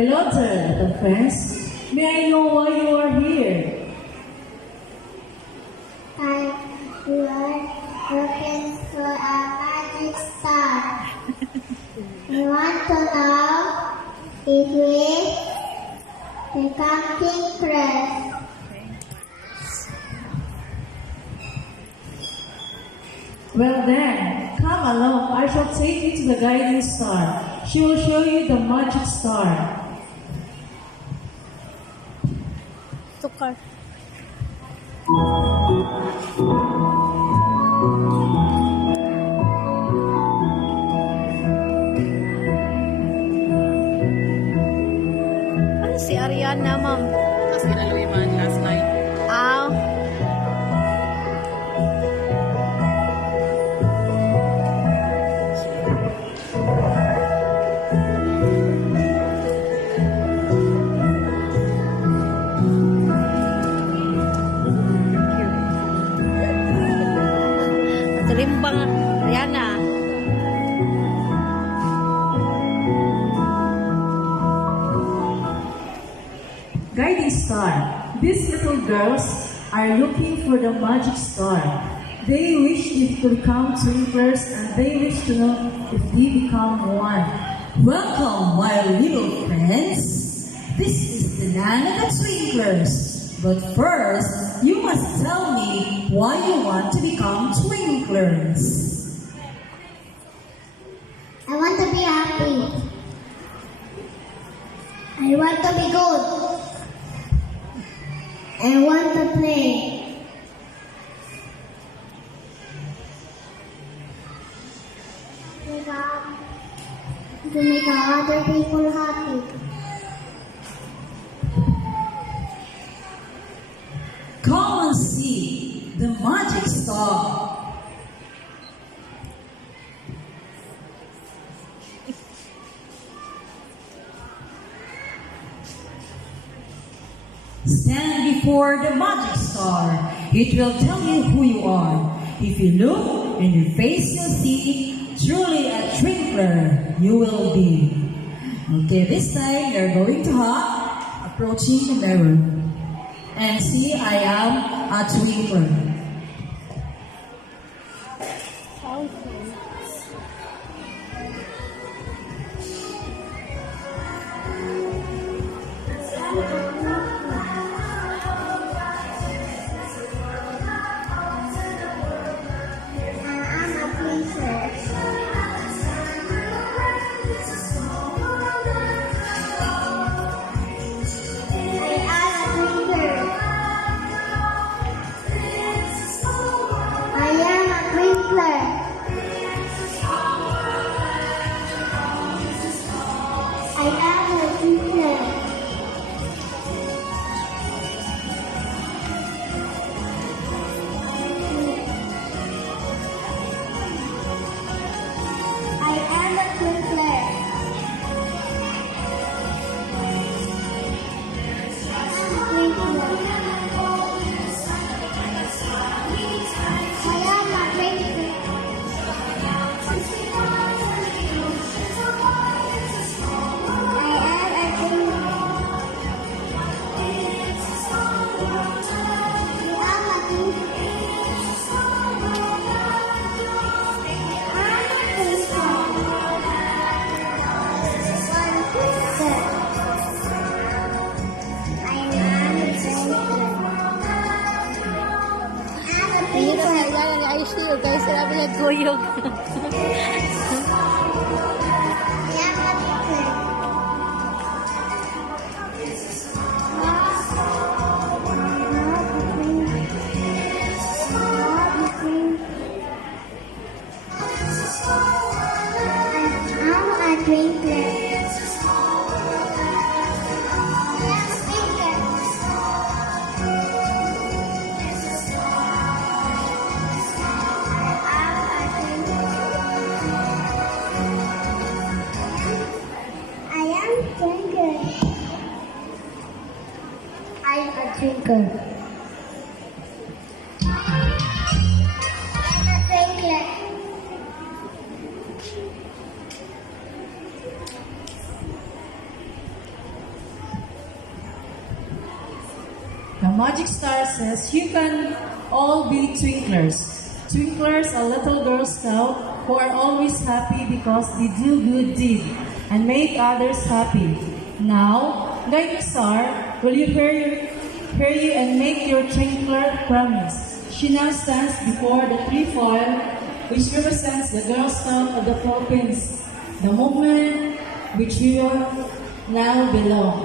Hello there, little friends. May I know why you are here? We are looking for a magic star. We want to know if we become king prince. Well then, come along. I shall take you to the guiding star. She will show you the magic star. Tukar. Ano si Ariana, ma'am? Tapos ginaluiman last night. Ah, Rimbang Ariana. Guiding star. These little girls are looking for the magic star. They wish it to become twinklers and they wish to know if they become one. Welcome, my little friends. This is the land of the twinklers. But first, you must tell me why you want to become twinklers. I want to be happy. I want to be good. I want to play. To make other people happy. Come and see the magic star. Stand before the magic star. It will tell you who you are. If you look in your face, you'll see truly a twinkler you will be. Okay, this time you're going to have approaching the mirror. And see, I am a twinkler. I'm a princess. I am a twinkler. I am a twinkler. I am a twinkler. Ayun na si Ariana nga ICU, guys. Sinabi niya guyog. I'm a twinkler. I'm a twinkler. magic star says you can all be twinklers. Twinklers are little Girl Scouts who are always happy because they do good deeds and make others happy. Now, guiding star, will you hear you and make your twinkler promise? She now stands before the trefoil, which represents the Girl Scout of the Philippines, the movement which we will now belong.